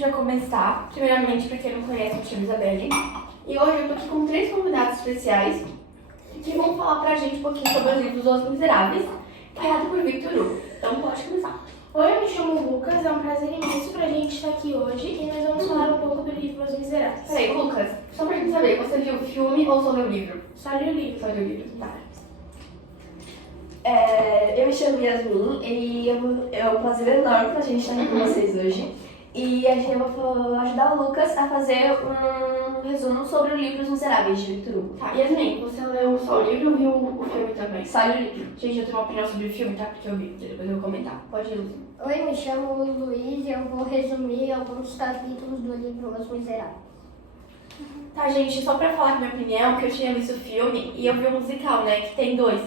Já começar, primeiramente pra quem não conhece, eu chamo Isabelle. E hoje eu tô aqui com 3 convidados especiais que vão falar pra gente um pouquinho sobre os livros Os Miseráveis, criado por Victor Hugo. Então pode começar. Oi, eu me chamo Lucas, é um prazer imenso pra gente estar aqui hoje e nós vamos falar um pouco do livro Os Miseráveis. Peraí, Lucas, só pra gente saber, você viu o filme ou só leu o livro? Só li o livro. Só leu o livro, tá. Eu me chamo Yasmin e é um prazer enorme pra gente estar aqui com vocês hoje. E a gente vai ajudar o Lucas a fazer um resumo sobre o livro Os Miseráveis, de Victor Hugo. Tá, Yasmin, você leu só o livro ou viu o filme também? Só o livro. Gente, eu tenho uma opinião sobre o filme, tá? Porque eu vi, depois eu vou comentar. Pode ir, Luiz. Oi, me chamo Luiz e eu vou resumir alguns capítulos do livro Os Miseráveis. Tá, gente, só pra falar a minha opinião, que eu tinha visto o filme e eu vi o musical, né, que tem 2.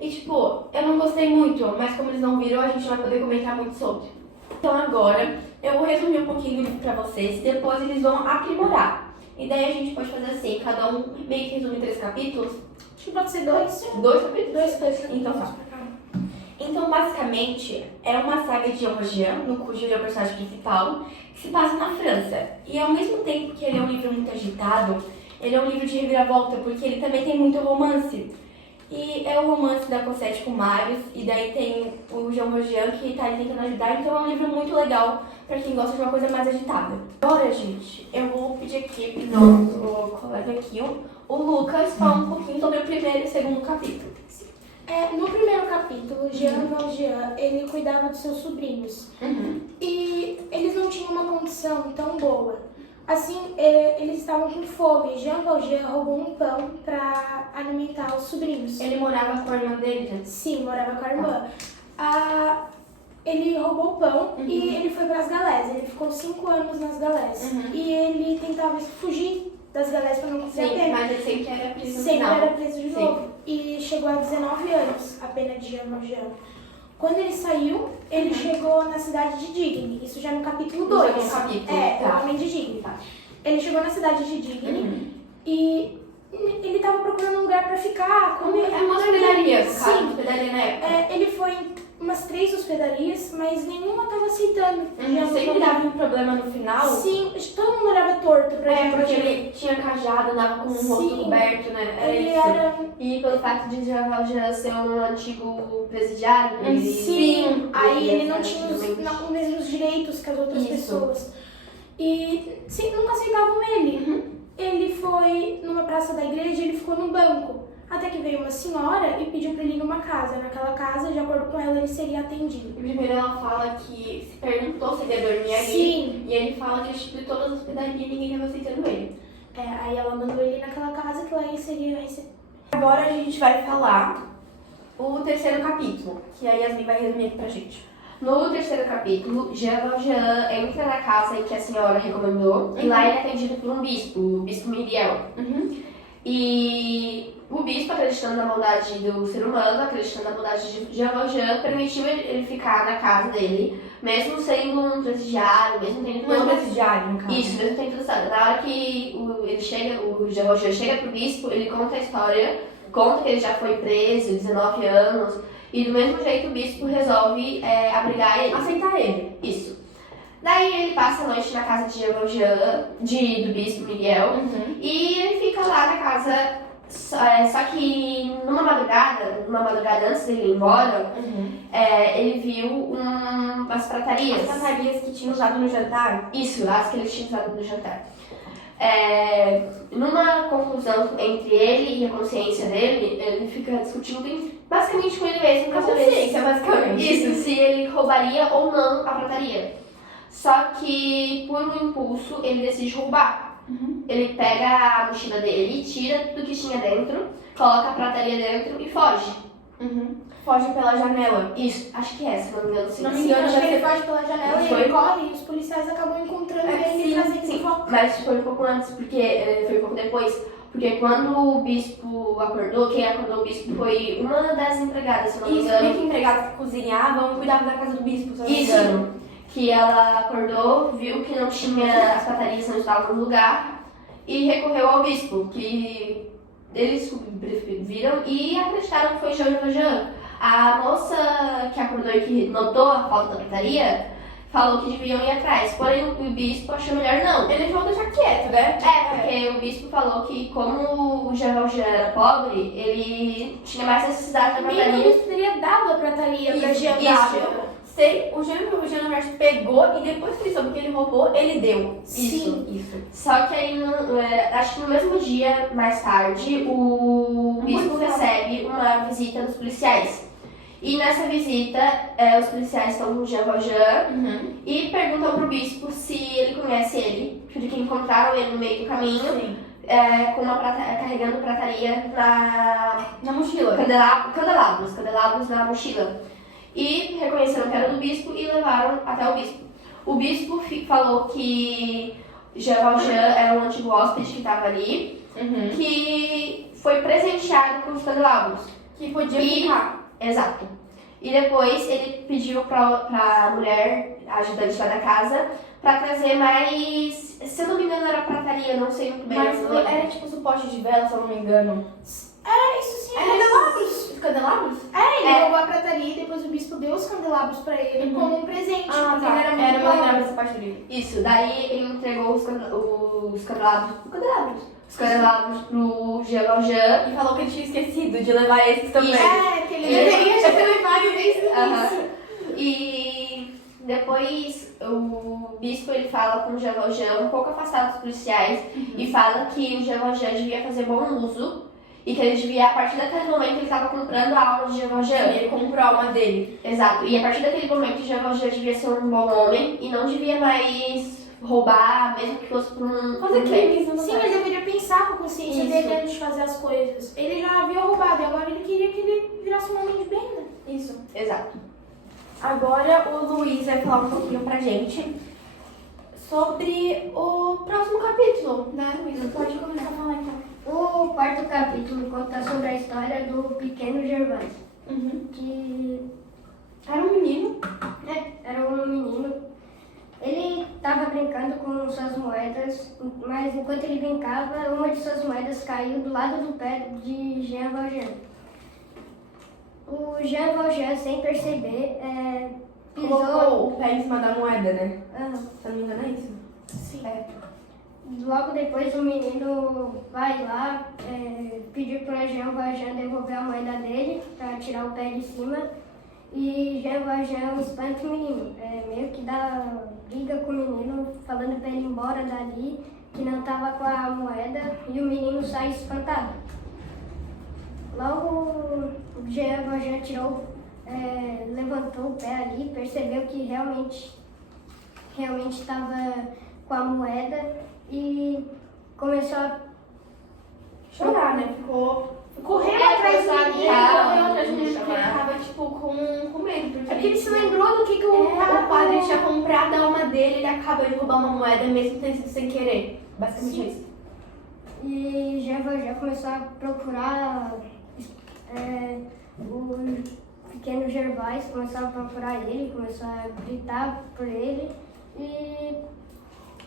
E tipo, eu não gostei muito, mas como eles não viram, a gente vai poder comentar muito sobre. Então agora, eu vou resumir um pouquinho do livro pra vocês, depois eles vão aprimorar. E daí a gente pode fazer assim, cada um meio que resume 3 capítulos. Acho que pode ser 2. 2 capítulos? 2 capítulos. Então tá. Então, basicamente, é uma saga de Jean Valjean, no cujo ele é o personagem principal, que se passa na França. E ao mesmo tempo que ele é um livro muito agitado, ele é um livro de reviravolta, porque ele também tem muito romance. E é o romance da Cosette com Marius, e daí tem o Jean Valjean que tá ali tentando ajudar, então é um livro muito legal pra quem gosta de uma coisa mais agitada. Agora, gente, eu vou pedir aqui pro nosso colega aqui, o Lucas, falar um pouquinho sobre o primeiro e segundo capítulo. No primeiro capítulo, Jean Valjean, ele cuidava dos seus sobrinhos. E eles não tinham uma condição tão boa. Assim, eles estavam com fome. Jean Valjean roubou um pão para alimentar os sobrinhos. Ele morava com a irmã dele, né? Sim, morava com a irmã. Ele roubou o pão e ele foi para as galés. Ele ficou 5 anos nas galés. E ele tentava fugir das galés para não cumprir a Sim, pena. mas ele sempre era preso no Sempre final. era preso de Sim. novo. E chegou a 19 anos a pena de Jean Valjean. Quando ele saiu, ele chegou na cidade de Digne. Isso já no capítulo 2. No segundo capítulo, O tá. homem de Digne. Ele chegou na cidade de Digne e ele estava procurando um lugar para ficar, comer. É uma hospedaria, no caso, Sim. hospedaria na época. Ele foi em umas 3 hospedarias, mas nenhuma estava aceitando. Jean Sempre Valjean. dava um problema no final. Sim, todo mundo olhava torto pra Jean Porque Valjean. ele tinha cajado, andava com o rosto Sim. coberto, né? Era Ele isso. era... E pelo fato de Jean Valjean ser um antigo presidiário, Sim, aí ele não era tinha exatamente- os mesmos direitos que as outras Isso. pessoas. E sim, nunca aceitavam ele. Ele foi numa praça da igreja e ele ficou no banco. Até que veio uma senhora e pediu pra ele ir numa casa. Naquela casa, de acordo com ela, ele seria atendido. Primeiro ela fala que se perguntou se ele ia dormir ali. Sim. E ele fala que ele instituiu todas as hospedarias e ninguém estava aceitando ele. Aí ela mandou ele ir naquela casa que lá ele seria recebido. Agora a gente vai falar o terceiro capítulo, que a Yasmin vai resumir aqui pra gente. No terceiro capítulo, Jean Valjean entra na casa em que a senhora recomendou e lá ele é atendido por um bispo, o bispo Miguel. E o bispo, acreditando na bondade do ser humano, acreditando na bondade de Jean Valjean, permitiu ele ficar na casa dele, mesmo sendo um presidiário, mesmo tendo Não presidiário, no caso. Isso, mesmo tendo tudo certo. Na hora que o Jean Valjean chega pro bispo, ele conta a história, conta que ele já foi preso, 19 anos, e do mesmo jeito o bispo resolve abrigar ele. Aceitar ele. Isso. Daí ele passa a noite na casa de Jean Valjean, do bispo Miguel, e ele fica lá na casa, só que numa madrugada antes dele ir embora, ele viu umas pratarias. As pratarias que tinham usado no jantar. Isso, as que ele tinha usado no jantar. Numa conclusão entre ele e a consciência dele, ele fica discutindo basicamente com ele mesmo, Com a consciência, basicamente. Isso, se ele roubaria ou não a prataria. Só que, por um impulso, ele decide roubar. Ele pega a mochila dele, tira tudo que tinha dentro, coloca a prataria dentro e foge. Foge pela janela. Isso, acho que é, se não me engano. Se não me Sim, engano, acho já que ele foi- foge pela janela e Foi? ele corre e os policiais acabam encontrando ele e trazendo de volta. Mas foi um pouco antes, porque foi um pouco depois. Porque quando o bispo acordou, quem acordou o bispo foi uma das empregadas, se não me Isso, engano. meio que empregados que cozinhavam e cuidavam da casa do bispo, se eu não me Isso, engano. que ela acordou, viu que não tinha, as pratarias não estavam no lugar e recorreu ao bispo, que eles viram e acreditaram que foi Jean Valjean. A moça que acordou e que notou a falta da prataria falou que deviam ir atrás. Porém, o bispo achou melhor não. Ele já deixar quieto, né? Porque o bispo falou que como o Jean Valjean era pobre, ele tinha mais necessidade da Meio que prataria. ele teria dado a prataria pra Jean Valjean. O Jean Valjean, na verdade, pegou e depois que ele soube que ele roubou, ele deu. Sim. Isso. Só que aí, acho que no mesmo dia, mais tarde, o bispo recebe uma visita dos policiais. E nessa visita, os policiais estão com o Jean Valjean e perguntam pro bispo se ele conhece ele, porque encontraram ele no meio do caminho, Sim. com carregando prataria Na mochila. candelabros na mochila. E reconheceram que era do bispo e levaram até o bispo. O bispo falou que Jean Valjean era um antigo hóspede que estava ali, que foi presenteado com os candelabros. Que podia ficar. Exato. E depois ele pediu pra mulher, a ajudante lá da casa, pra trazer mais. Se eu não me engano, era prataria, não sei muito bem. Mas era tipo suporte de vela, se eu não me engano. É, isso sim, É candelabros. Os candelabros? Ele roubou a prataria e depois o bispo deu os candelabros pra ele como um presente, porque ele era muito Era pobre. essa parte dele. Isso, daí ele entregou os candelabros pro Jean Valjean. E falou que ele tinha esquecido de levar esses também. Que ele deveria já ter levado desde o Aham. início. E depois o bispo ele fala com o Jean Valjean, um pouco afastado dos policiais, e fala que o Jean Valjean devia fazer bom uso e que ele devia, a partir daquele momento, ele estava comprando a alma de Jean Valjean. Ele comprou a alma dele. Exato. E a partir daquele momento, Jean Valjean devia ser um bom homem e não devia mais roubar, mesmo que fosse por um... Fazer crimes, não Sim, ele deveria pensar com a consciência Isso. dele antes de fazer as coisas. Ele já havia roubado e agora ele queria que ele virasse um homem de bem, né? Isso. Exato. Agora o Luiz vai falar um pouquinho pra gente sobre o próximo capítulo, né, Luiz? Você pode começar a falar então. O quarto capítulo conta sobre a história do pequeno Gervais, que Era um menino. era um menino. Ele estava brincando com suas moedas, mas enquanto ele brincava, uma de suas moedas caiu do lado do pé de Jean Valjean. O Jean Valjean, sem perceber, pisou... Colocou o pé em cima da moeda, né? Ah, Se eu não me engano, é isso. Sim. Logo depois o menino vai lá pedir para Jean Valjean devolver a moeda dele para tirar o pé de cima. E Jean Valjean espanta o menino, meio que dá briga com o menino, falando para ele ir embora dali, que não estava com a moeda, e o menino sai espantado. Logo Jean Valjean levantou o pé ali, percebeu que realmente estava com a moeda e começou a Chorar, né? Ficou Correndo atrás do menino. correndo atrás do menino, porque ele tava, tipo, com medo. Porque É porque ele se lembrou do que o o padre tinha comprado a alma dele, ele acabou de roubar uma moeda, mesmo tendo sido sem querer. Basicamente é isso. E Jean Valjean começou a procurar o pequeno Gervais, começou a procurar ele, começou a gritar por ele e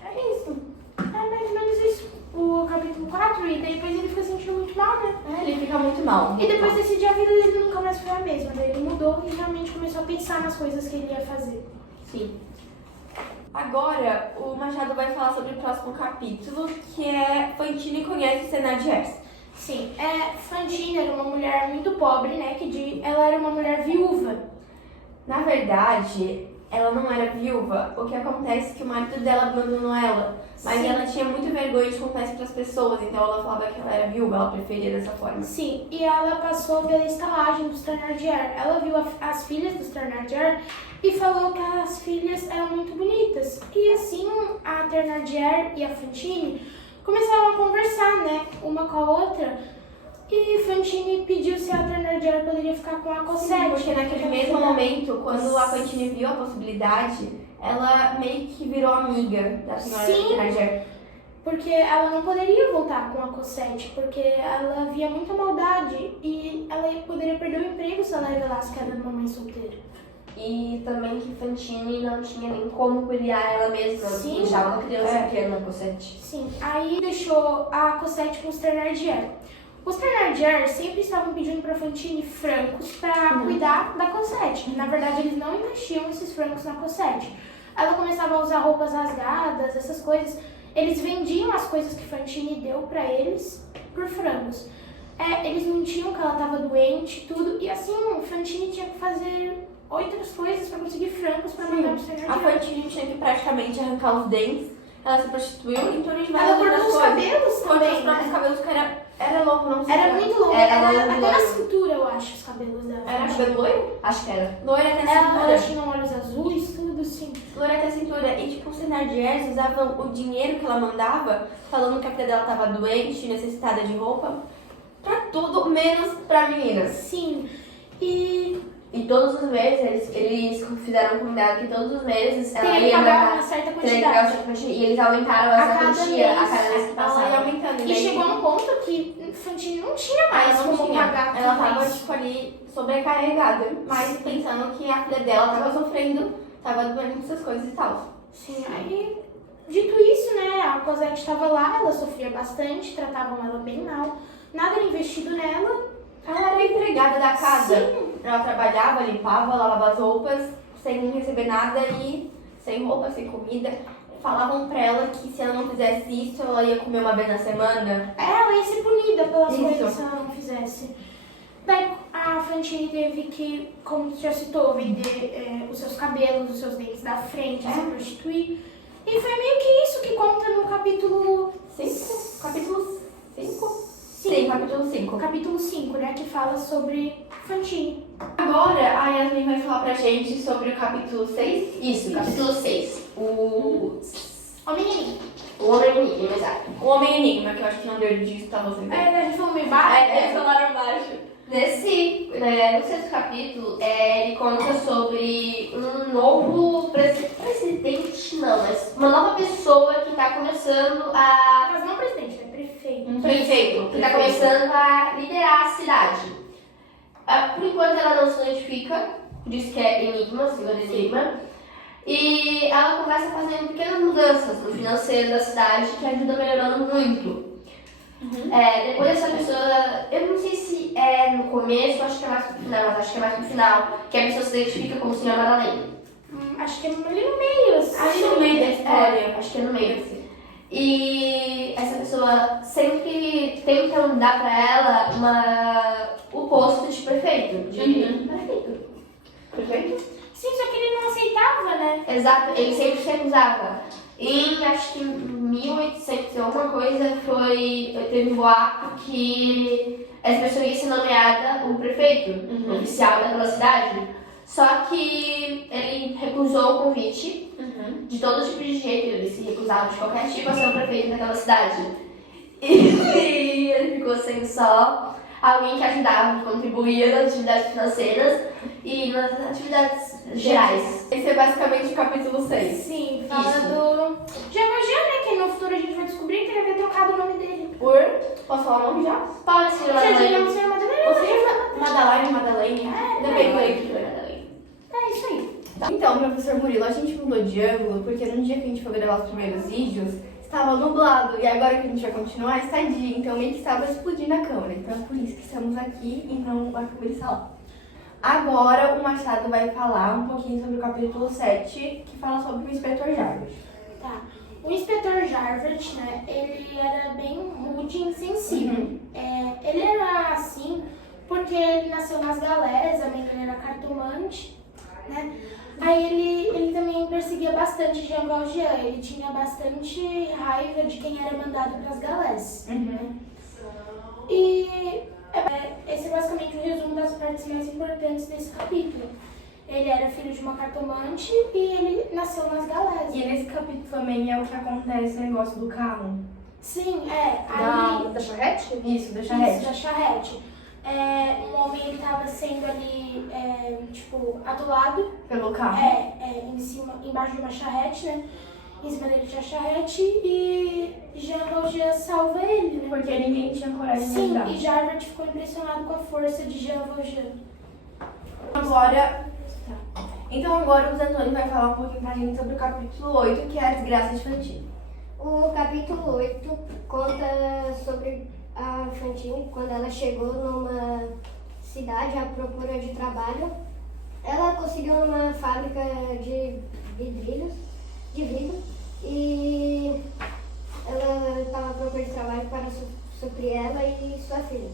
É isso. É mais ou menos isso. O capítulo 4, e depois ele fica sentindo muito mal, né? Ele fica muito mal. E depois desse dia a vida dele nunca mais foi a mesma. Daí ele mudou e realmente começou a pensar nas coisas que ele ia fazer. Sim. Agora, o Machado vai falar sobre o próximo capítulo, que é Fantine conhece Thénardier. Sim, Fantine era uma mulher muito pobre, né? Ela era uma mulher viúva. Na verdade, ela não era viúva. O que acontece é que o marido dela abandonou ela. Mas Sim. ela tinha muito vergonha de contar isso para as pessoas, então ela falava que ela era viúva, ela preferia dessa forma. Sim, e ela passou pela estalagem dos Thénardier. Ela viu as filhas dos Thénardier e falou que as filhas eram muito bonitas. E assim, a Thénardier e a Fantine começaram a conversar, né? Uma com a outra. E Fantine pediu se a Thénardier poderia ficar com a Cosette. Porque naquele mesmo momento, quando a Fantine viu a possibilidade, ela meio que virou amiga da senhora Sim. Thénardier. Porque ela não poderia voltar com a Cosette, porque ela via muita maldade e ela poderia perder o emprego se ela revelasse que era uma mãe solteira. E também que Fantine não tinha nem como criar ela mesma, Sim. já uma criança pequena, Cosette. Sim, aí deixou a Cosette com os Thénardier. Os Thénardier sempre estavam pedindo para Fantine francos para cuidar da Cosette. Na verdade, eles não investiam esses francos na Cosette. ela começava a usar roupas rasgadas, essas coisas. Eles vendiam as coisas que Fantine deu pra eles por frangos. Eles mentiam que ela tava doente, tudo. E assim, Fantine tinha que fazer outras coisas pra conseguir frangos pra mandar pro Senhor A Diabo. Fantine tinha que praticamente arrancar os dentes. Ela se prostituiu em torno de Ela várias cortou outras os coisas. cabelos Cortou também, os próprios né? cabelos, que era longo, não sei. Era muito longo, Era era longo, até na loiro. cintura, eu acho, os cabelos dela. Era cabelo loiro? Acho que era. Loiro até a Ela cintura. tinha olhos azuis, tudo assim. Loiro até a cintura. E tipo, os Thénardiers usavam o dinheiro que ela mandava, falando que a filha dela tava doente, necessitada de roupa, pra tudo, menos pra meninas. Sim. E todos os meses eles fizeram um combinado que todos os meses ela Teria que ia pagar mandar uma certa teria que pagar uma quantidade. certa quantia. E eles aumentaram A essa cada quantia mês, a cada vez que Ela ia passava. aumentando. E chegou num ponto que Fantine não tinha mais Ela não como tinha. pagar tudo Ela tava, isso. tipo, ali sobrecarregada, mas pensando que a filha dela tava sofrendo, tava doendo essas coisas e tal. Sim, aí, dito isso, né, a Cosette estava lá, ela sofria bastante, tratavam ela bem mal, nada era investido nela. Ela era empregada da casa. Sim. Ela trabalhava, limpava, lavava as roupas, sem receber nada e sem roupa, sem comida. Falavam pra ela que se ela não fizesse isso, ela ia comer uma vez na semana. Ela ia ser punida pelas Isso. coisas se ela não fizesse. Daí a Fantine teve que, como você já citou, vender os seus cabelos, os seus dentes da frente, se prostituir. E foi meio que isso que conta no capítulo 5? Capítulo 5? Sim. Sim, capítulo 5. Capítulo 5, né, que fala sobre Fantine. Agora a Yasmin vai falar pra gente sobre o capítulo 6. Isso, capítulo 6. O Homem Homem Enigma, exato. O Homem Enigma, que eu acho que não deu disso, tá você a gente falou meio baixo. eles falaram baixo. No sexto capítulo, ele conta sobre um novo presidente, não, mas uma nova pessoa que está começando a Mas não presidente, né? Prefeito. prefeito, que está começando a liderar a cidade. Por enquanto ela não se identifica, diz que é Enigma, senhor Enigma, e ela começa fazendo pequenas mudanças no financeiro da cidade que ajuda melhorando muito. Depois essa pessoa, eu não sei se é no começo, acho que é mais pro final, mas acho que é mais no final, que a pessoa se identifica como Senhora Madalena. Acho que é ali no meio, assim. Ali no meio da história. Acho que é no meio. E essa pessoa sempre tenta dar pra ela o posto de prefeito. Prefeito? Sim, só que ele não aceitava, né? Exato, ele sempre se recusava. Em acho que 1800 e alguma coisa teve um boato que essa pessoa ia ser nomeada o prefeito oficial daquela cidade. Só que ele recusou o convite de todo tipo de jeito, ele se recusava de qualquer tipo a ser o prefeito daquela cidade. E ele ficou sendo só alguém que ajudava, contribuía nas atividades financeiras e nas atividades gerais. Esse é basicamente o capítulo 6. Sim, fala Isso. do Jean, né? Que no futuro a gente vai descobrir que ele havia trocado o nome dele. Posso falar o nome já? Pode ser uma Serginho, Senhor Madalena. Ou seja, Madalene. Ainda bem que eu lembro que foi Madalene. É isso aí. Então, professor Murilo, a gente mudou de ângulo porque no dia que a gente foi gravar os primeiros vídeos, estava nublado. E agora que a gente vai continuar, está dia. Então, meio que estava explodindo a câmera. Então, é por isso que estamos aqui e não a câmera está lá. Agora, o Machado vai falar um pouquinho sobre o capítulo 7, que fala sobre o Inspetor Jarvis. Tá. O Inspetor Jarvis, né? Ele era bem rude e insensível. Ele era assim porque ele nasceu nas galeras, a mãe dele era cartomante, né? Aí ele também perseguia bastante Jean Valjean, ele tinha bastante raiva de quem era mandado para as galeras. E esse é basicamente o resumo das partes mais importantes desse capítulo. Ele era filho de uma cartomante e ele nasceu nas galeras. E nesse capítulo também é o que acontece o negócio do carro. Sim, aí... Da charrete? Isso, da Isso, charrete. da charrete. Um homem, ele tava sendo ali, adulado, Pelo carro. embaixo de uma charrete, né? Em cima dele tinha a charrete e Jean Valjean salva ele, né? Porque ninguém tinha coragem de Sim, ajudar. e Jarvis ficou impressionado com a força de Jean Valjean. Então agora o Zanoni vai falar um pouquinho pra gente sobre o capítulo 8, que é a desgraça de Fantine. O capítulo 8 conta sobre a Fantine quando ela chegou numa cidade à procura de trabalho. Ela conseguiu uma fábrica de de vidro e ela estava à procura de trabalho para suprir ela e sua filha.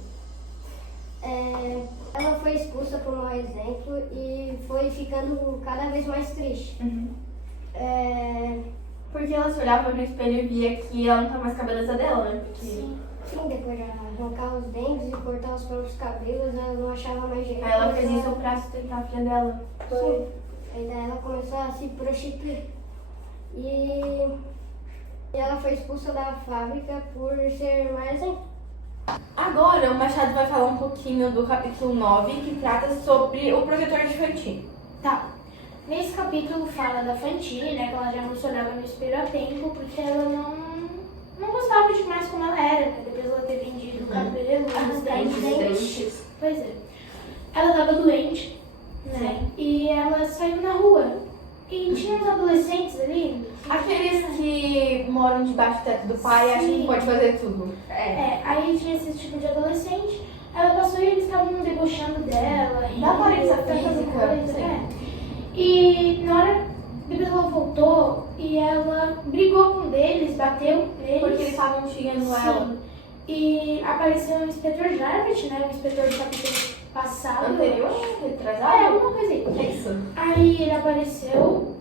Ela foi expulsa por mau exemplo e foi ficando cada vez mais triste. Porque ela se olhava no espelho e via que ela não tava mais com a beleza dela, né? Porque... Sim, depois de arrancar os dentes e cortar os próprios cabelos, ela não achava mais jeito. Aí ela fez isso pra sustentar a filha dela. Sim. Aí daí ela começou a se prostituir. E ela foi expulsa da fábrica por ser mau exemplo. Agora o Machado vai falar um pouquinho do capítulo 9, que trata sobre o protetor de Fantine. Tá. Nesse capítulo fala da Fantine, né? Que ela já não se olhava no espelho a tempo, porque ela não gostava de mais como ela era, né? Depois ela ter vendido o cabelo, os dentes. Pois é. Ela tava doente, né? E ela saiu na rua. E tinha uns adolescentes ali. Aqueles que moram debaixo do teto do pai e acham que pode fazer tudo. Aí tinha esse tipo de adolescente. Ela passou e eles estavam debochando dela. Da aparência fazendo física, coisa, sim. né? E na hora, depois ela voltou e ela brigou com um deles, bateu neles. Porque eles estavam xingando ela. Sim. E apareceu o inspetor Jarvis, né? O inspetor do capítulo passado. Anterior? Retrasado? Alguma coisa aí. É isso. Aí ele apareceu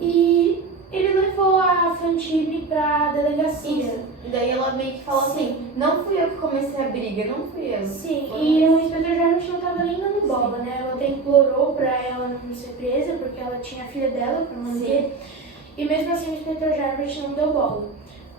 e ele levou a Fantine pra delegacia. E daí ela meio que falou assim, não fui eu que comecei a briga, não fui eu. Sim, e o inspetor Jarvis não tava nem dando bola, né? Ela até implorou pra ela não ser presa, porque ela tinha a filha dela pra manter. E mesmo assim o inspetor Jarvis não deu bola.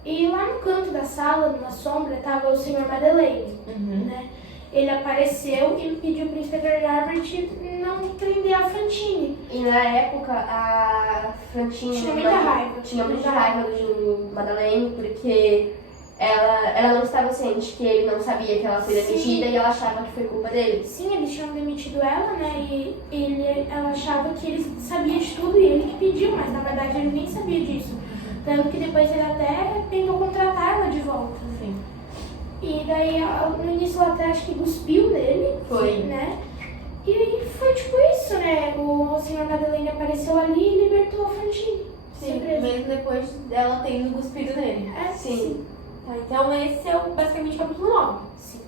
E lá no canto da sala, na sombra, tava o senhor Madeleine, né? Ele apareceu e pediu pro inspetor Jarvis não prender a Fantine. E na época a Fantine Tinha muita raiva. Tinha muita raiva do Madeleine porque ela não estava ciente que ele não sabia que ela foi demitida e ela achava que foi culpa dele. Sim, eles tinham demitido ela, né? E ela achava que ele sabia de tudo e ele que pediu, mas na verdade ele nem sabia disso. Tanto que depois ele até tentou contratar ela de volta. Sim. E daí no início ela até acho que cuspiu nele. Foi. Né? E aí foi tipo isso, né? O senhor Madeleine apareceu ali e libertou a Fantine. Sim, mesmo depois dela tendo cuspido nele. Sim. Tá, então esse é basicamente o capítulo 9. Sim.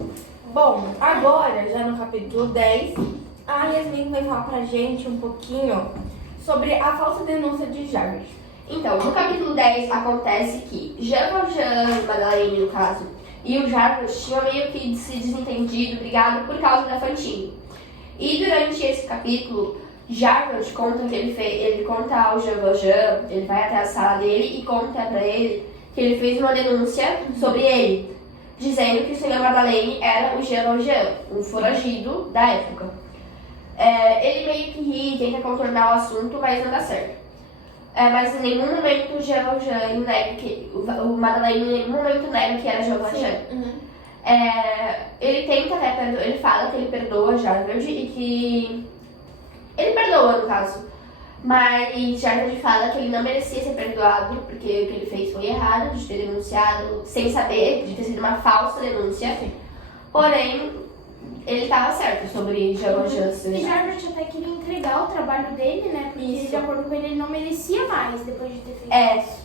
Bom, agora, já no capítulo 10, a Yasmin vai falar pra gente um pouquinho sobre a falsa denúncia de Jarvis. Então, no capítulo 10 acontece que Jean Valjean, Madeleine no caso, e o Jarvis tinham meio que se desentendido, brigado por causa da Fantine. E durante esse capítulo, Jarvis conta que ele conta ao Jean Valjean, ele vai até a sala dele e conta pra ele que ele fez uma denúncia sobre ele, dizendo que o senhor Madeleine era o Jean Valjean, um foragido da época. Ele meio que ri, tenta contornar o assunto, mas não dá certo. Mas em nenhum momento o Jean Valjean nega que o Madeleine em nenhum momento nega que era Jean Valjean. Ele tenta até ele fala que ele perdoa Jarvis e que ele perdoa no caso, mas Jarvis fala que ele não merecia ser perdoado porque o que ele fez foi errado, de ter denunciado sem saber, de ter sido uma falsa denúncia. Porém, ele estava certo sobre Jean Valjean. E Jarvis até queria entregar o trabalho dele, né? Porque de acordo com ele não merecia mais depois de ter feito isso.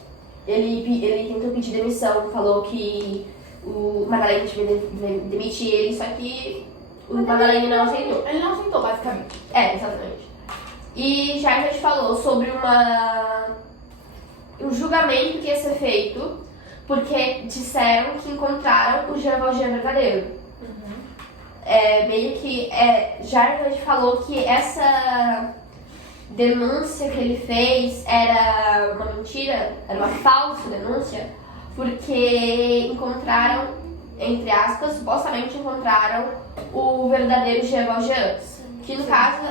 Ele tentou pedir demissão, falou que o Madeleine tinha que demitir ele, só que o Madeleine não aceitou. Ele não aceitou, basicamente. Exatamente. E Jarvis falou sobre um julgamento que ia ser feito, porque disseram que encontraram o Jean Valjean verdadeiro. Meio que Jarvis falou que essa denúncia que ele fez era uma mentira, era uma falsa denúncia, porque encontraram, entre aspas, supostamente encontraram o verdadeiro Jean Valjean. Que no caso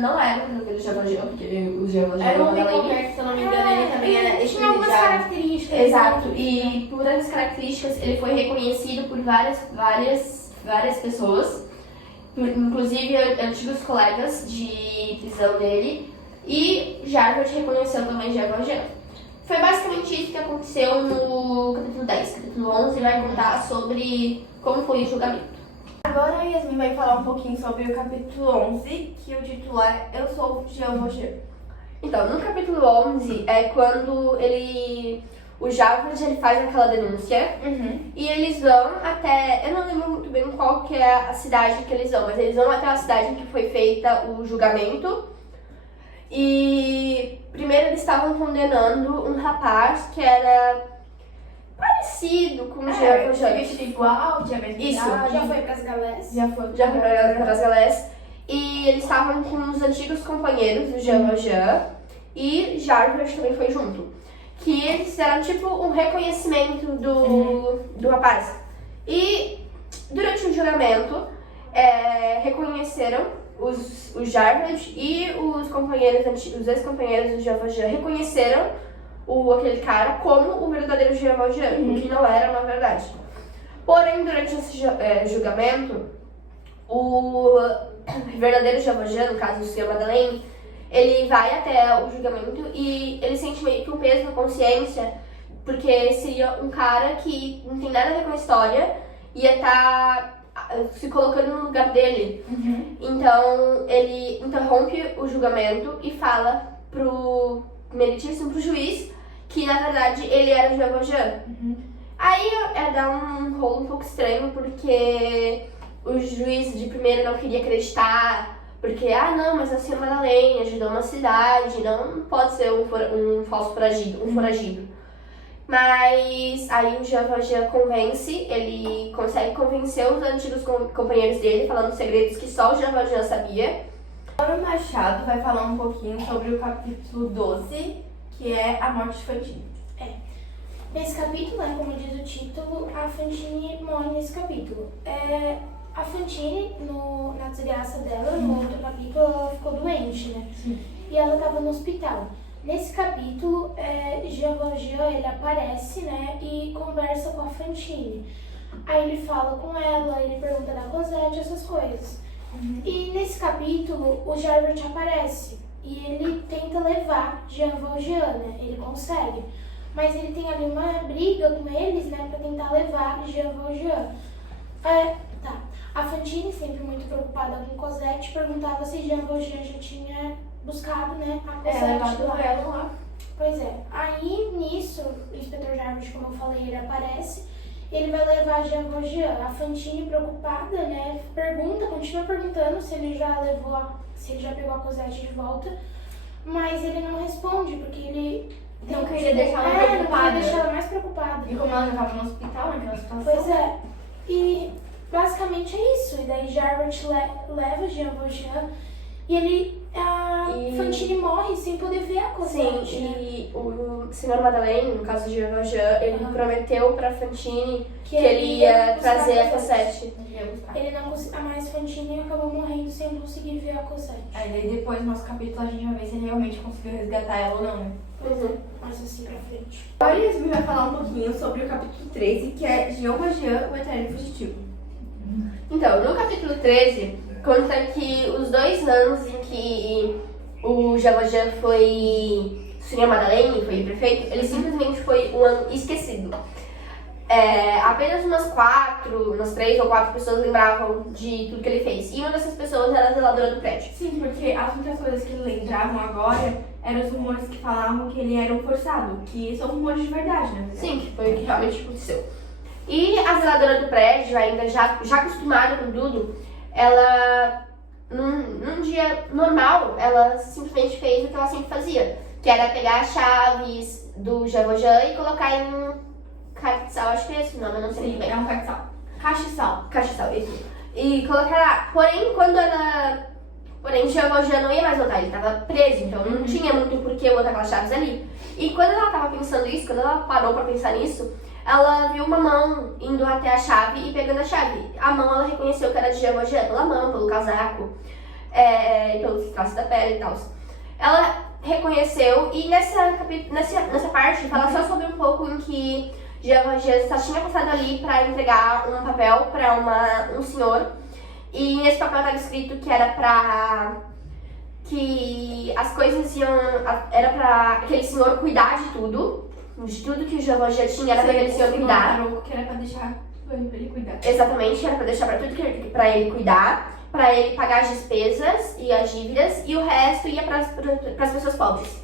não era o verdadeiro Jean Valjean, porque o Jean Valjean Era um homem Madeleine. qualquer, se eu não me engano, ele também era tinha algumas estilizado. características. Exato, e por essas características ele foi reconhecido por várias pessoas, inclusive antigos colegas de prisão dele, e Jarvis reconheceu também Jean Valjean. Foi basicamente isso que aconteceu no capítulo 10. Capítulo 11 vai contar sobre como foi o julgamento. Agora a Yasmin vai falar um pouquinho sobre o capítulo 11, que o título é Eu Sou Jean Valjean. Então, no capítulo 11 é quando o Javert, ele faz aquela denúncia e eles vão até, eu não lembro muito bem qual que é a cidade que eles vão, mas eles vão até a cidade em que foi feita o julgamento. E primeiro eles estavam condenando um rapaz que era parecido com o Jean Valjean. Vestido igual, tinha a mesma Isso. idade. Já foi pras galés? Já foi. Já para as galés. E eles estavam com os antigos companheiros do Jean Valjean e Javert também foi junto. Que eles fizeram tipo um reconhecimento do rapaz. E durante o julgamento reconheceram os Javert e os ex-companheiros do Jean Valjean reconheceram aquele cara como o verdadeiro Jean Valjean, o que não era na verdade. Porém, durante esse julgamento, o verdadeiro Jean Valjean, no caso do Sr. Madeleine, ele vai até o julgamento e ele sente meio que um peso na consciência, porque seria um cara que não tem nada a ver com a história, ia estar se colocando no lugar dele. Então, ele interrompe o julgamento e fala pro meritíssimo, pro juiz, que na verdade ele era o Jean Valjean. Aí dá um rolo um pouco estranho, porque o juiz de primeira não queria acreditar, porque, não, mas a senhora Madeleine ajudou uma cidade, não pode ser um falso foragido, Mas aí o Jean Valjean ele consegue convencer os antigos companheiros dele, falando segredos que só o Jean Valjean sabia. Agora o Machado vai falar um pouquinho sobre o capítulo 12, que é a morte de Fantine. Nesse capítulo, como diz o título, a Fantine morre nesse capítulo. A Fantine, na desgraça dela, no outro capítulo, ela ficou doente, né? Sim. E ela estava no hospital. Nesse capítulo, Jean Valjean, ele aparece, né, e conversa com a Fantine. Aí ele fala com ela, ele pergunta da Cosette, essas coisas. E nesse capítulo, o Javert aparece e ele tenta levar Jean Valjean, né? Ele consegue. Mas ele tem ali uma briga com eles, né, pra tentar levar Jean Valjean. A Fantine, sempre muito preocupada com Cosette, perguntava se Jean Valjean já tinha buscado, né, a Cosette lá. Pois é. Aí, nisso, o inspetor Javert, como eu falei, ele aparece. Ele vai levar Jean Valjean. A Fantine, preocupada, né, continua perguntando se ele já pegou a Cosette de volta. Mas ele não responde, porque ele Não queria deixar ela preocupada. Não queria deixar ela mais preocupada. E como ela já estava no hospital, naquela situação. Pois é. E basicamente é isso. E daí Javert leva Jean Valjean e Fantine morre sem poder ver a Cosette. Sim, e o Sr. Madeleine, no caso de Jean Valjean, ele prometeu pra Fantine que ele ia trazer a Cosette. Ele não conseguiu, mas Fantine acabou morrendo sem conseguir ver a Cosette. Aí daí depois no nosso capítulo a gente vai ver se ele realmente conseguiu resgatar ela ou não, né? Pois é, mais assim pra frente. Agora a Yasmin vai falar um pouquinho sobre o capítulo 13, que é Jean Valjean, o Eterno Fugitivo. Então, no capítulo 13, conta que os 2 anos em que o Jean Valjean foi Sr. Madeleine, foi prefeito, ele simplesmente foi um ano esquecido. Apenas umas 3 ou 4 pessoas lembravam de tudo que ele fez. E uma dessas pessoas era a zeladora do prédio. Sim, porque as únicas coisas que lembravam agora eram os rumores que falavam que ele era um forçado, que são rumores de verdade, né? Sim, que foi o que realmente aconteceu. E a zeladora do prédio, ainda já acostumada com tudo, ela, num dia normal, ela simplesmente fez o que ela sempre fazia, que era pegar as chaves do Jean Valjean e colocar em um caixal, acho que é esse o nome, eu não sei muito bem. É um caixal. Caixal. Caixal, isso. E colocar lá. Porém, Jean Valjean não ia mais voltar, ele estava preso, então não tinha muito por que botar aquelas chaves ali. E quando ela estava pensando isso, quando ela parou pra pensar nisso, ela viu uma mão indo até a chave e pegando a chave. A mão ela reconheceu que era de Jean Valjean pela mão, pelo casaco, pelos traços da pele e tal. Ela reconheceu e nessa parte fala só sobre um pouco em que Jean Valjean só tinha passado ali para entregar um papel para um senhor. E nesse papel estava escrito que era que as coisas era para aquele senhor cuidar de tudo que o Jean Valjean tinha, era para aquele senhor cuidar. Que era para deixar pra ele cuidar. Exatamente, era para deixar para tudo para ele cuidar. para ele pagar as despesas e as dívidas, e o resto ia para as pessoas pobres.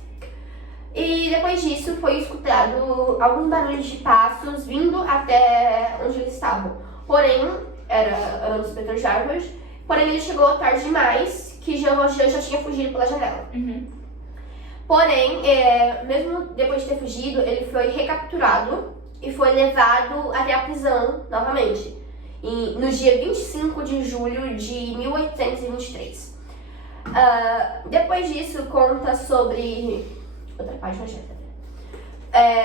E depois disso foi escutado alguns barulhos de passos vindo até onde eles estavam. Porém, era o inspetor Jarvis, porém ele chegou tarde demais, que Jean Valjean já tinha fugido pela janela. Porém, mesmo depois de ter fugido, ele foi recapturado e foi levado até a prisão novamente, no dia 25 de julho de 1823. Depois disso, conta sobre... Outra página já.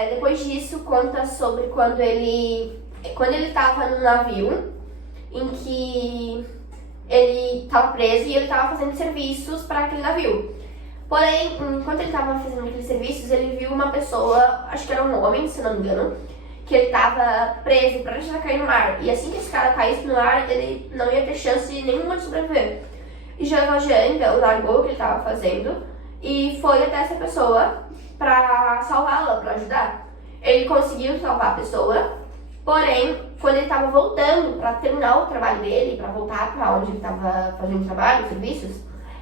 Depois disso, conta sobre quando ele estava no navio, em que ele estava preso e ele estava fazendo serviços para aquele navio. Porém, enquanto ele estava fazendo aqueles serviços, ele viu uma pessoa, acho que era um homem, se não me engano, que ele estava preso para deixar cair no mar. E assim que esse cara caísse no mar, ele não ia ter chance nenhuma de sobreviver. E Jean Valjean, então, largou o que ele estava fazendo e foi até essa pessoa para salvá-la, para ajudar. Ele conseguiu salvar a pessoa, porém, quando ele estava voltando para terminar o trabalho dele, para voltar para onde ele estava fazendo o trabalho, os serviços,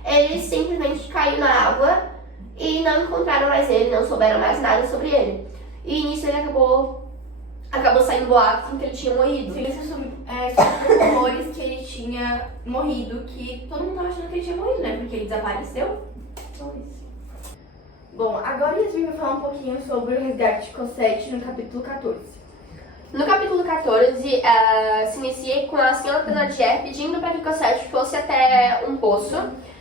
ele simplesmente caiu na água e não encontraram mais ele, não souberam mais nada sobre ele. E nisso ele acabou saindo boatos que ele tinha morrido. Sim, esses rumores que ele tinha morrido, que todo mundo tava achando que ele tinha morrido, né? Porque ele desapareceu. Só isso. Bom, agora Yasmin vai falar um pouquinho sobre o resgate de Cosette no capítulo 14. No capítulo 14, se inicia com a senhora Thénardier pedindo para que Cosette fosse até um poço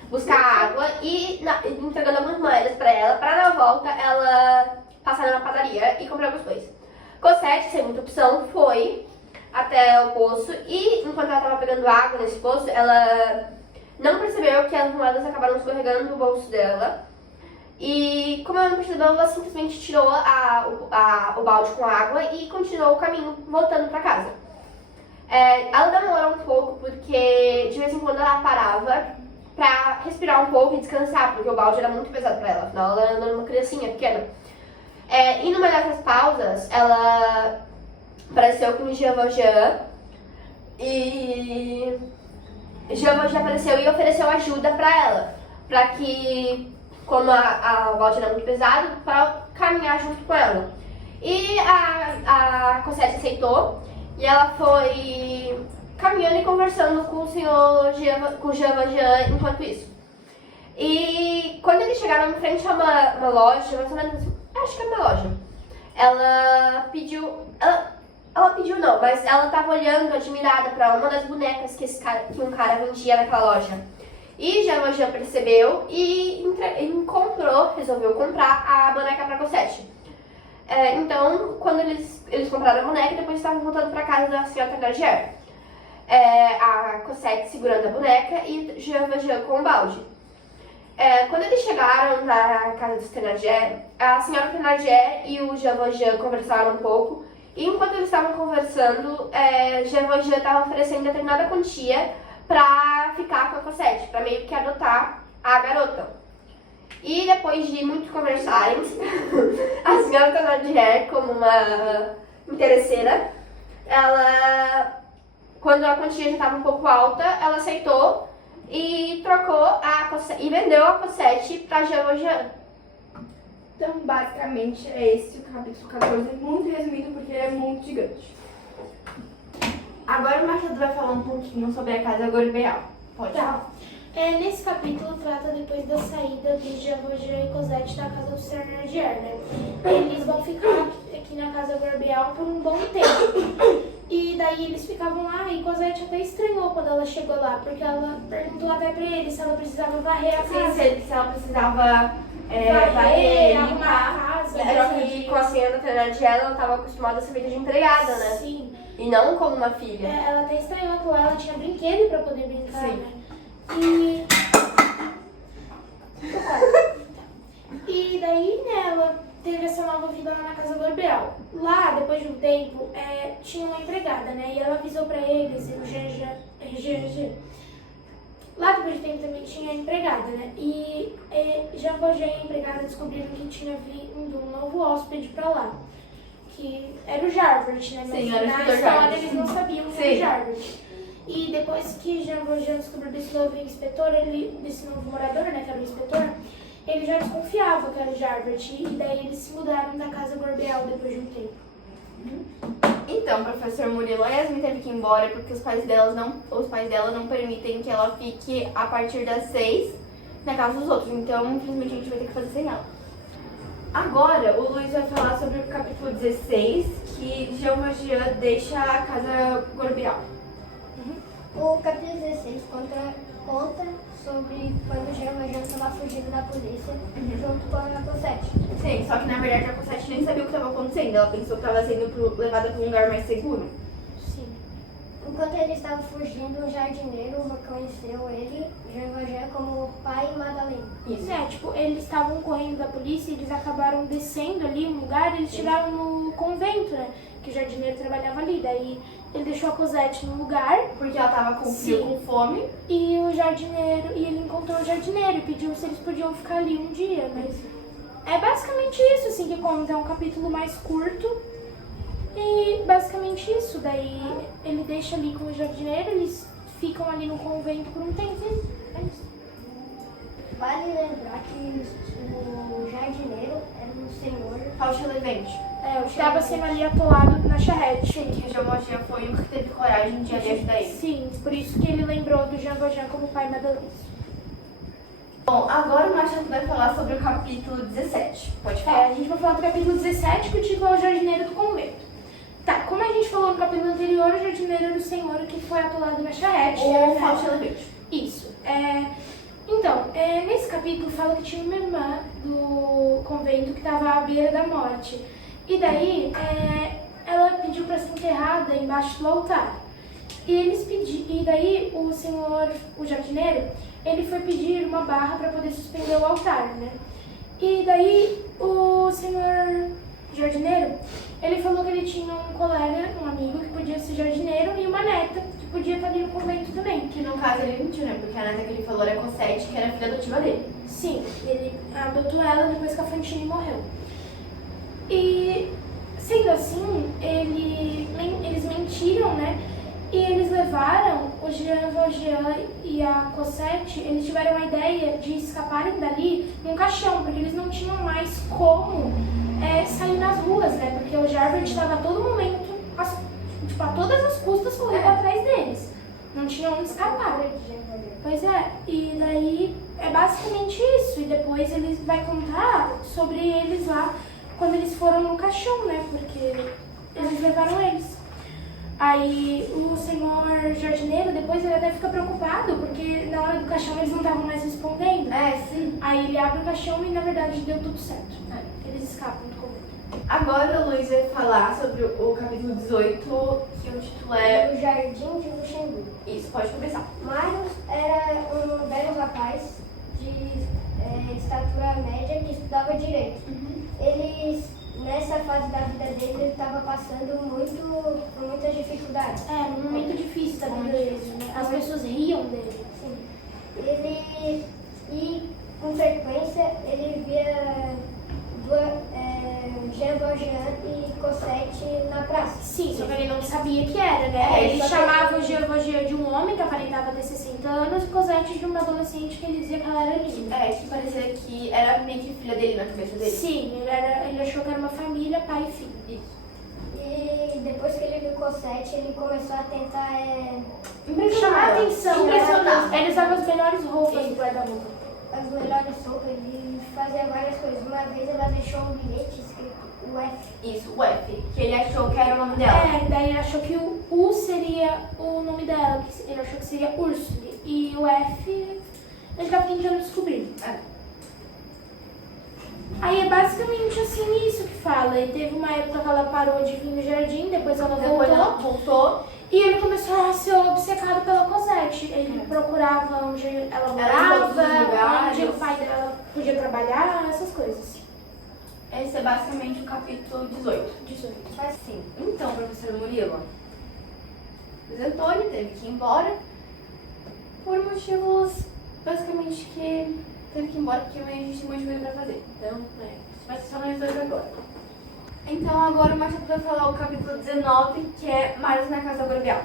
buscar água e entregando algumas moedas para ela, para na volta ela passar numa padaria e comprar algumas coisas. Cosette, sem muita opção, foi até o poço e enquanto ela estava pegando água nesse poço, ela não percebeu que as moedas acabaram escorregando no bolso dela. E como ela não percebeu, ela simplesmente tirou o balde com água e continuou o caminho, voltando para casa. Ela demorou um pouco porque de vez em quando ela parava para respirar um pouco e descansar, porque o balde era muito pesado para ela, afinal ela era uma criancinha pequena. E numa dessas pausas, ela apareceu com Jean Valjean e Jean Valjean apareceu e ofereceu ajuda para ela, para que, como o balde era muito pesado, para caminhar junto com ela. E a Cosette aceitou e ela foi caminhando e conversando com o senhor Jean Valjean enquanto isso. E quando eles chegaram em frente a uma loja, mais ou menos, acho que era uma loja, ela pediu não, mas ela estava olhando admirada para uma das bonecas que um cara vendia naquela loja. E Jean Valjean percebeu e resolveu comprar a boneca para Cosette. Então, quando eles compraram a boneca, depois estavam voltando para casa da senhora Thénardier. A Cosette segurando a boneca e Jean Valjean com o balde. Quando eles chegaram na casa dos Thénardier, a senhora Thénardier e o Jean Valjean conversaram um pouco. E enquanto eles estavam conversando, Jean Valjean estava oferecendo determinada quantia para ficar com a Cosette, para meio que adotar a garota. E depois de muito conversarem, a senhora Thénardier, como uma interesseira, quando a quantia já estava um pouco alta, ela aceitou e trocou e vendeu a Cosette para Jean Valjean. Então, basicamente, é esse o capítulo 14, muito resumido porque ele é muito gigante. Agora o Machado vai falar um pouquinho sobre a Casa Gorbeal. Pode falar. Nesse capítulo trata depois da saída de Jean Valjean e Cosette da casa dos Thénardier, né? Eles vão ficar aqui na Casa Gorbeal por um bom tempo. E daí eles ficavam lá e Cosette até estranhou quando ela chegou lá, porque ela perguntou até pra ele se ela precisava varrer a casa. Sim, se ela precisava varrer, arrumar a casa. Só que com a senhora Thénardier, ela estava acostumada a ser feita de empregada, né? Sim. E não como uma filha. Ela até estranhou que lá ela tinha brinquedo pra poder brincar, Sim. né? E daí, né, ela teve essa nova vida lá na Casa Gorbeal. Lá, depois de um tempo, tinha uma empregada, né? E ela avisou pra eles, e o Jean. Lá, depois de tempo, também tinha a empregada, né? E Jean Valjean e a empregada descobriram que tinha vindo um novo hóspede pra lá. Que era o Jarvis, né? Sim, Mas era o na Dr. história Jarvis. eles não sabiam que Sim. era o Jarvis. E depois que Jean Valjean descobriu desse novo inspetor, desse novo morador, né, que era o inspetor, ele já desconfiava que era o Javert. E daí eles se mudaram da casa Gorbeal depois de um tempo. Então, professor Murilo, a Yasmin teve que ir embora porque os pais dela não permitem que ela fique a partir das 6 na casa dos outros. Então, infelizmente, a gente vai ter que fazer sem ela. Agora, o Luiz vai falar sobre o capítulo 16, que Jean Valjean deixa a casa Gorbeal. O capítulo 16 conta sobre quando Jean Valjean estava fugindo da polícia junto com a Cosette. Sim, só que na verdade a Cosette nem sabia o que estava acontecendo. Ela pensou que estava sendo levada para um lugar mais seguro. Sim. Enquanto ele estava fugindo, um jardineiro reconheceu ele, Jean Valjean, como o pai Madeleine. Isso. É, tipo, eles estavam correndo da polícia e eles acabaram descendo ali um lugar, eles chegaram no convento, né? Que o jardineiro trabalhava ali. Daí ele deixou a Cosette no lugar Porque ela estava com frio, Sim. com fome. e ele encontrou o jardineiro e pediu se eles podiam ficar ali um dia, mas é basicamente isso, assim, que conta. É um capítulo mais curto e basicamente isso. Daí ele deixa ali com o jardineiro, eles ficam ali no convento por um tempo e é isso. Vale lembrar que o jardineiro era um senhor. Fausto Levente. É, eu estava sendo ali atolado na charrete. Que Jean Valjean foi o que teve coragem de ali ajudar ele. Sim, por isso que ele lembrou do Jean Valjean como pai Madeleine. Bom, agora o Machado vai falar sobre o capítulo 17. Pode falar. A gente vai falar do capítulo 17, que o título é o jardineiro do convento. Tá, como a gente falou no capítulo anterior, o jardineiro era o senhor que foi atolado na charrete. Ou Fausto Levente. Isso. Então, nesse capítulo fala que tinha uma irmã do convento que estava à beira da morte. E daí, ela pediu para ser enterrada embaixo do altar. E daí, o jardineiro, ele foi pedir uma barra para poder suspender o altar, né? E daí, o senhor jardineiro, ele falou que ele tinha um colega, um amigo que podia ser jardineiro e uma neta que podia estar ali no convento também. Que no caso ele mentiu, né? Porque a neta que ele falou era Cosette, que era filha adotiva dele. Sim, ele adotou ela depois que a Fantine morreu. E, sendo assim, eles mentiram, né? E eles levaram o Jean Valjean e a Cosette, eles tiveram a ideia de escaparem dali num caixão, porque eles não tinham mais como sair nas ruas, né? Porque o Javert estava a todo momento, a todas as custas, correndo atrás deles. Não tinha onde escapar. Pois é, e daí é basicamente isso. E depois eles vai contar sobre eles lá, quando eles foram no caixão, né? Porque eles levaram eles. Aí o senhor jardineiro, depois ele até fica preocupado, porque na hora do caixão eles não estavam mais respondendo. Sim. Aí ele abre o caixão e na verdade deu tudo certo. Eles escapam do convento. Agora o Luiz vai falar sobre o capítulo 18, que o título é... O Jardim de Luxemburgo. Isso, pode começar. Marius era um belo rapaz de estatura média que estudava direito. Ele, nessa fase da vida dele, ele estava passando por muitas dificuldades. Um momento difícil da vida deles, né? As pessoas riam dele. Sim. E com frequência ele via Jean Valjean e Cosette na praça. Sim, só que ele não sabia que era, né? Ele chamava o Jean Valjean de um homem que aparentava ter 60 anos e Cosette de uma adolescente que ele dizia que ela era linda. Que parecia que era meio que filha dele na cabeça dele. Sim, ele achou que era uma família, pai e filho. Isso. E depois que ele viu Cosette, ele começou a tentar Chamar a atenção, impressionar. né? Ele usava as melhores roupas do guarda-roupa. as melhores roupas e fazia várias coisas. Uma vez ela deixou um bilhete escrito o F. Isso, o F, que ele achou que era o nome dela. Daí ele achou que o U seria o nome dela, que ele achou que seria Ursula. E o F, ele tava tentando descobrir. Aí é basicamente assim isso que fala. E teve uma época que ela parou de vir no jardim, depois ela voltou. E ele começou a ser obcecado pela Cosette. Ele procurava onde ela morava, onde o pai dela podia trabalhar, essas coisas. Esse é basicamente o capítulo 18. Assim. Então, professor Murilo, o Antônio teve que ir embora por motivos, basicamente, que teve que ir embora porque a gente tem muito coisa pra fazer. Então, vai ser só nós dois agora. Então, agora o Machado vai falar o capítulo 19, que é Marius na Casa Gorbeal.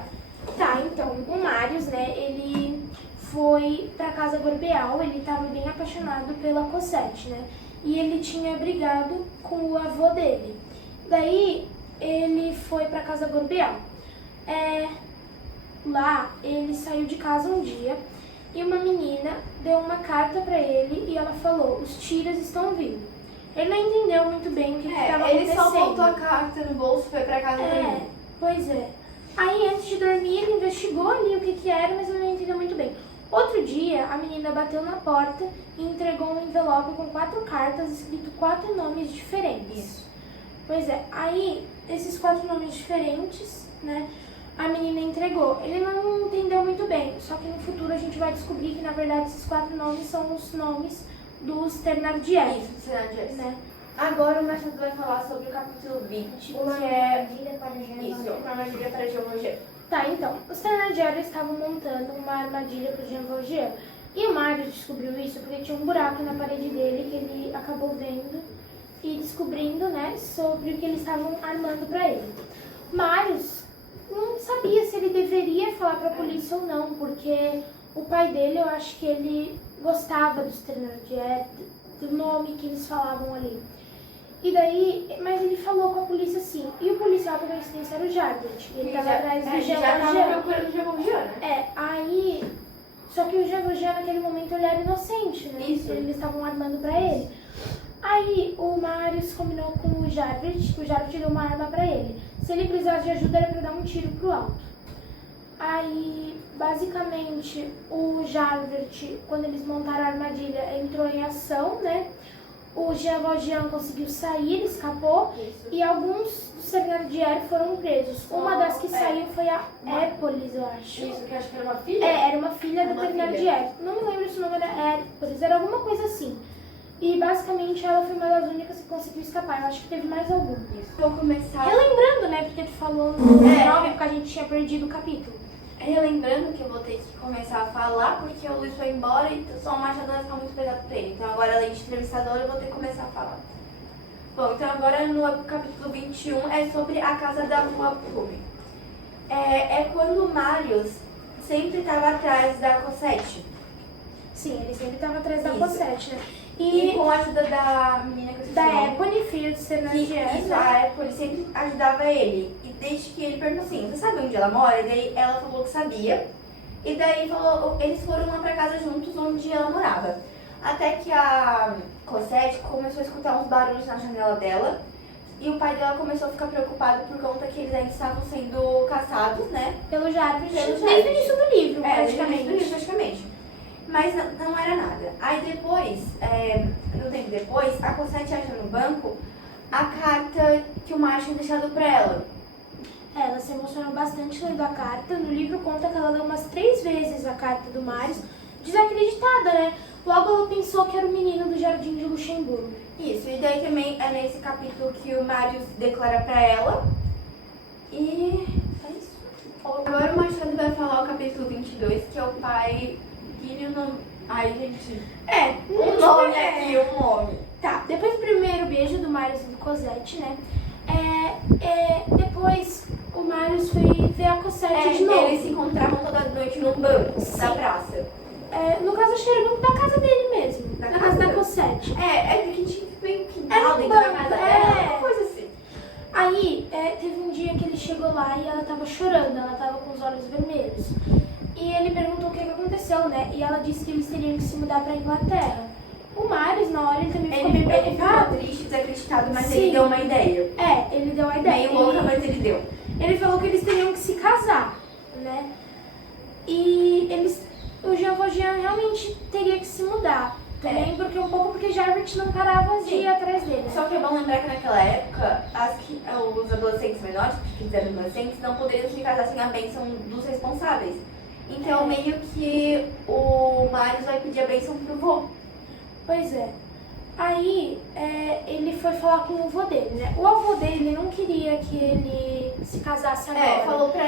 Tá, então, o Marius, né, ele foi pra casa Gorbeal, ele tava bem apaixonado pela Cosette, né? E ele tinha brigado com o avô dele. Daí, ele foi pra casa Gorbeal. Lá, ele saiu de casa um dia e uma menina deu uma carta pra ele e ela falou, os tiras estão vindo. Ele não entendeu muito bem o que estava Ele acontecendo. só botou a carta no bolso e foi pra casa dele. Pois é. Aí, antes de dormir, ele investigou ali o que era, mas ele não entendeu muito bem. Outro dia, a menina bateu na porta e entregou um envelope com 4 cartas, escrito 4 nomes diferentes. Isso. Pois é. Aí, esses 4 nomes diferentes, né, a menina entregou. Ele não entendeu muito bem, só que no futuro a gente vai descobrir que, na verdade, esses 4 nomes são os nomes dos Thénardier. Isso, Thénardier. Né? Agora o Machado vai falar sobre o capítulo 20, Uma que é armadilha para Jean isso, Valjean. uma armadilha para Jean Valjean. Tá, então, os Thénardier estavam montando uma armadilha pro Jean Valjean. E o Marius descobriu isso porque tinha um buraco na parede dele que ele acabou vendo e descobrindo, né, sobre o que eles estavam armando pra ele. Marius não sabia se ele deveria falar pra polícia ou não, porque o pai dele, eu acho que ele gostava dos Thénardier, do nome que eles falavam ali. E daí, mas ele falou com a polícia sim. E o policial, por coincidência, era o Jardit. Ele tava atrás do Jean já tava Valjean. procurando o Jean Valjean, né? Aí... Só que o Jean Valjean, naquele momento, ele era inocente, né? Isso. Eles estavam armando pra ele. Aí, o Marius combinou com o Jardit deu uma arma pra ele. Se ele precisasse de ajuda, era pra dar um tiro pro alto. Aí, basicamente, o Javert, quando eles montaram a armadilha, entrou em ação, né? O Jean Valjean conseguiu sair, ele escapou. Isso. E alguns dos Thénardier foram presos. Uma das que saiu foi a Épolis, eu acho. Isso, que eu acho que era uma filha? Era uma filha da Uma Thénardier. Não me lembro se o nome era Épolis, era alguma coisa assim. E basicamente ela foi uma das únicas que conseguiu escapar. Eu acho que teve mais algum. Isso. Vou começar... Relembrando, né? Porque tu falou no 19, porque a gente tinha perdido o capítulo. Relembrando que eu vou ter que começar a falar porque o Luiz foi embora e só o Machado vai ficar muito pesado pra ele. Então agora, além de entrevistador, eu vou ter que começar a falar. Bom, então agora no capítulo 21 é sobre a casa da Rua Plume. É quando o Marius sempre estava atrás da Cosette. Sim, ele sempre estava atrás da Isso. Cosette, né? E com a ajuda da menina que eu esqueci Da o nome. Épolis, filha dos Thénardier, Isso, né? a Apple sempre ajudava ele. E desde que ele perguntou assim, você sabe onde ela mora? E daí ela falou que sabia. E daí falou, eles foram lá pra casa juntos onde ela morava. Até que a Cosette começou a escutar uns barulhos na janela dela. E o pai dela começou a ficar preocupado por conta que eles ainda estavam sendo caçados, né? Pelo Jardit, Pelo desde o Jardit. início do livro, Praticamente. praticamente. Mas não era nada. Aí depois, no tempo depois, a Cosette acha no banco a carta que o Mar tinha deixado pra ela. Ela se emocionou bastante lendo a carta. No livro conta que ela leu umas 3 vezes a carta do Marius, desacreditada, né? Logo ela pensou que era o menino do Jardim de Luxemburgo. Isso, e daí também é nesse capítulo que o Marius declara pra ela. E é isso. Agora o Machado vai falar o capítulo 22, que é o pai... Ai, gente... Um nome aqui, um nome. Tá, depois do primeiro beijo do Marius e do Cosette, né? Depois o Marius foi ver a Cosette de novo. Eles se encontravam toda noite num banco da praça. No caso, acho que era no da casa dele mesmo. Da Na casa casa da dele. Cosette. É que tinha meio que Era um dentro da banco, casa dela, é. uma coisa assim. Aí, teve um dia que ele chegou lá e ela tava chorando, ela tava com os olhos vermelhos. E ele perguntou o que aconteceu, né? E ela disse que eles teriam que se mudar pra Inglaterra. O Marius, na hora, ele também ficou Ele meio ficou preocupado. triste, desacreditado, mas Sim. ele deu uma ideia. Ele deu a ideia. Meio louca, mas ele deu. Ele falou que eles teriam que se casar, né? E o Jean Valjean realmente teria que se mudar. Também porque Javert não parava de ir atrás dele. Só que é bom lembrar que naquela época, os adolescentes menores, que eram adolescentes, não poderiam se casar sem a bênção dos responsáveis. Então, meio que o Marius vai pedir a bênção pro vô. Pois é. Aí, ele foi falar com o avô dele, né? O avô dele não queria que ele se casasse agora. Falou pra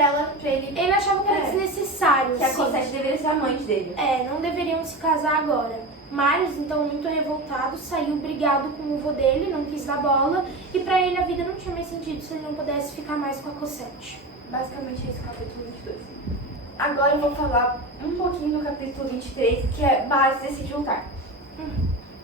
ele Ele achava que era desnecessário, que a assim. Cosette deveria ser amante dele. Não deveriam se casar agora. Marius, então, muito revoltado, saiu brigado com o vô dele, não quis dar bola. E pra ele a vida não tinha mais sentido se ele não pudesse ficar mais com a Cosette. Basicamente esse é o capítulo 22. Agora eu vou falar um pouquinho do capítulo 23, que é Marius decide voltar.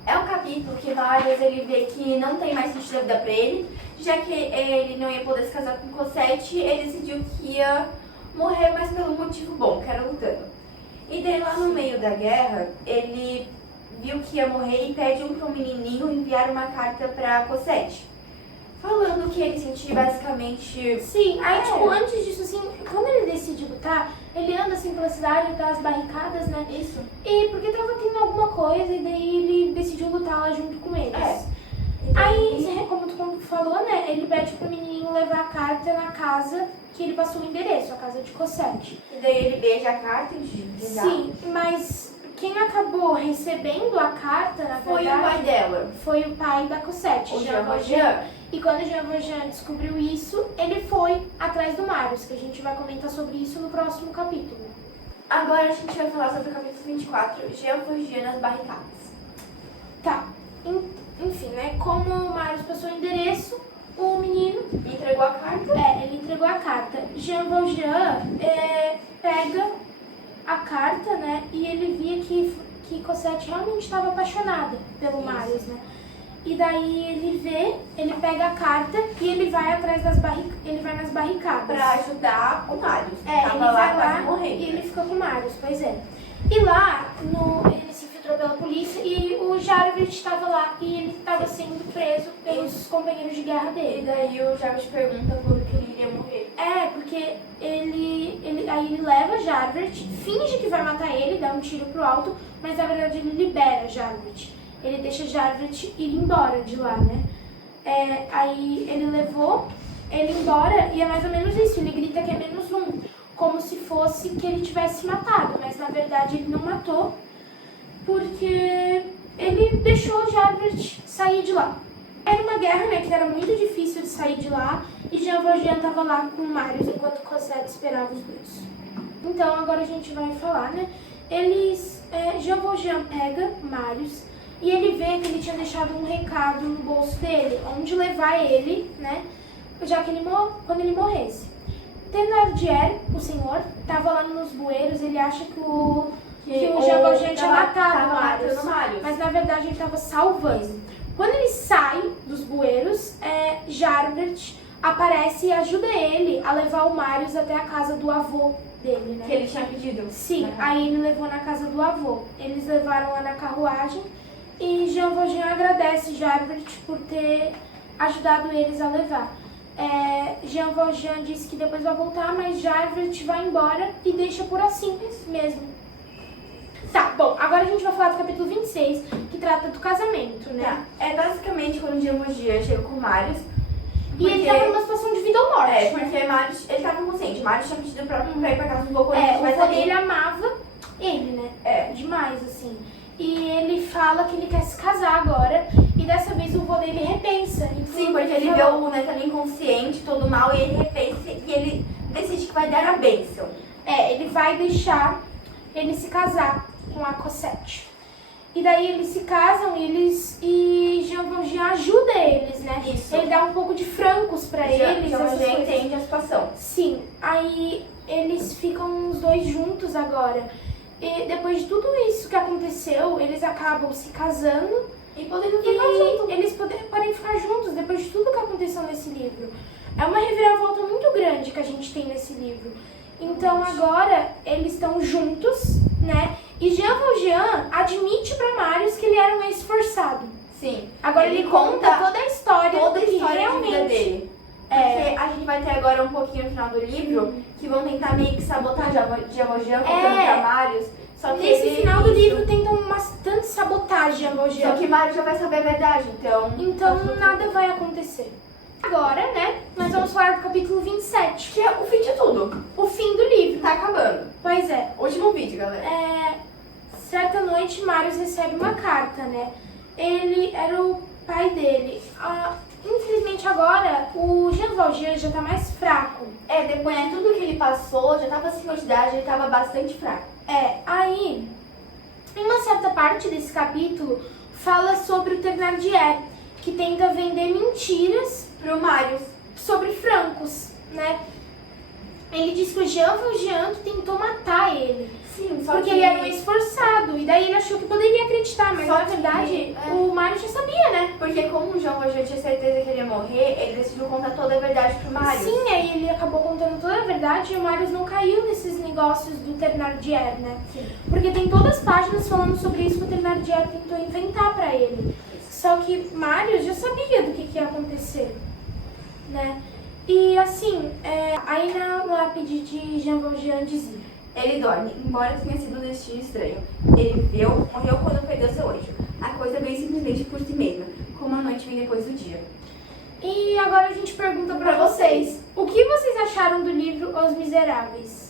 É um capítulo que Marius ele vê que não tem mais sentido a vida pra ele, já que ele não ia poder se casar com Cosette, ele decidiu que ia morrer, mas pelo motivo bom, que era lutando. E daí lá no meio da guerra, ele viu que ia morrer e pede pro menininho enviar uma carta pra Cosette, falando que ele sentia basicamente... Sim, aí tipo, antes disso, assim, quando ele decide lutar, ele anda assim pela cidade, pelas barricadas, né? Isso. E porque tava tendo alguma coisa, e daí ele decidiu lutar lá junto com eles. Aí, como tu falou, né, ele pede pro menininho levar a carta na casa que ele passou o endereço, a casa de Cosette. E daí ele beija a carta e diz... Sim, mas quem acabou recebendo a carta, na Foi verdade, o pai dela. foi o pai da Cosette, O Jean Jean Valjean. Valjean. E quando o Jean Valjean descobriu isso, ele foi atrás do Marius, que a gente vai comentar sobre isso no próximo capítulo. Agora a gente vai falar sobre o capítulo 24, Jean Valjean nas barricadas. Tá, enfim, né, como o Marius passou o endereço, o menino... Entregou a carta. ele entregou a carta. Jean Valjean pega a carta, né, e ele via que Cosette realmente estava apaixonada pelo Marius, né. E daí ele pega a carta e ele vai atrás ele vai nas barricadas. Pra ajudar o Marius. Ele Tava lá vai quase lá morrendo. e ele fica com o Marius, pois é. E lá, ele se infiltrou pela polícia e o Jarvis estava lá e ele estava sendo preso pelos companheiros de guerra E dele. daí o Jarvis pergunta quando que ele iria morrer. Porque aí ele leva Jarvis, finge que vai matar ele, dá um tiro pro alto, mas na verdade ele libera Jarvis. Ele deixa Jarvis ir embora de lá, né? Aí ele levou ele embora e é mais ou menos isso. Ele grita que é -1, como se fosse que ele tivesse matado, mas na verdade ele não matou, porque ele deixou Jarvis sair de lá. Era uma guerra, né, que era muito difícil de sair de lá, e Jean Valjean estava lá com o Marius enquanto Cosette esperava os dois. Então agora a gente vai falar, né? Jean Valjean pega Marius e ele vê que ele tinha deixado um recado no bolso dele, onde levar ele, né? Já que quando ele morresse. Thénardier, o senhor, estava lá nos bueiros, ele acha que o Jean Valjean tinha matado o Marius, mas na verdade ele estava salvando. Quando ele sai dos bueiros, Jarvis aparece e ajuda ele a levar o Marius até a casa do avô dele, né? Que ele tinha pedido. Sim, aí ele levou na casa do avô. Eles levaram lá na carruagem e Jean Valjean agradece Jarvis por ter ajudado eles a levar. Jean Valjean disse que depois vai voltar, mas Jarvis vai embora e deixa por assim mesmo. Tá, bom, agora a gente vai falar do capítulo 26, que trata do casamento, né? Tá. É basicamente quando Jean Valjean chega com o Marius. E ele tava numa situação de vida ou morte. Porque Marius, ele tava inconsciente. Marius tinha pedido pra ir pra casa do vô. O vô dele amava ele, né? Demais, assim. E ele fala que ele quer se casar agora, e dessa vez o vô dele repensa. Sim, porque ele vê o Nathan inconsciente, todo mal, e ele repensa e ele decide que vai dar a bênção. Ele vai deixar ele se casar com a Cosette. E daí eles se casam e Jean Valjean ajuda eles, né? Isso. Ele dá um pouco de francos pra eles. Jean Valjean entende a situação. Sim, aí eles ficam os dois juntos agora. E depois de tudo isso que aconteceu, eles acabam se casando e podendo ficar juntos. Eles podem ficar juntos depois de tudo que aconteceu nesse livro. É uma reviravolta muito grande que a gente tem nesse livro. Então agora eles estão juntos, né? E Jean Valjean admite pra Marius que ele era um esforçado. Sim. Agora ele conta toda a história de vida dele. Porque a gente vai ter agora um pouquinho no final do livro que vão tentar meio que sabotar Jean Valjean contando pra Marius. Só que nesse final do livro tentam bastante sabotar Jean Valjean. Só que Marius já vai saber a verdade, então nada vai acontecer. Agora, né, nós vamos falar do capítulo 27. Que é o fim de tudo. O fim do livro. Tá acabando. Pois é. Último vídeo, galera. Certa noite, Marius recebe uma carta, né? Ele era o pai dele. Infelizmente agora, o Jean Valjean já tá mais fraco. Depois de tudo que ele passou, já tava acima de idade, ele tava bastante fraco. Aí, em uma certa parte desse capítulo, fala sobre o Thénardier, que tenta vender mentiras pro Marius sobre francos, né? Ele diz que o Jean Valjean que tentou matar ele. Sim, só Porque que ele era um esforçado. E daí ele achou que poderia acreditar, mas Só na que- verdade o Mário já sabia, né? Porque como o João Valjean tinha certeza que ele ia morrer, ele decidiu contar toda a verdade pro Mário. Sim, aí ele acabou contando toda a verdade e o Marius não caiu nesses negócios do Thénardier, né? Sim. Porque tem todas as páginas falando sobre isso que o Thénardier tentou inventar pra ele. Só que Marius já sabia do que ia acontecer, né? E assim, aí na lápide de Jean Valjean dizia: Ele dorme, embora tenha sido um destino estranho. Ele viveu, morreu quando perdeu seu anjo. A coisa vem simplesmente por si mesma, como a noite vem depois do dia. E agora a gente pergunta pra vocês: o que vocês acharam do livro Os Miseráveis?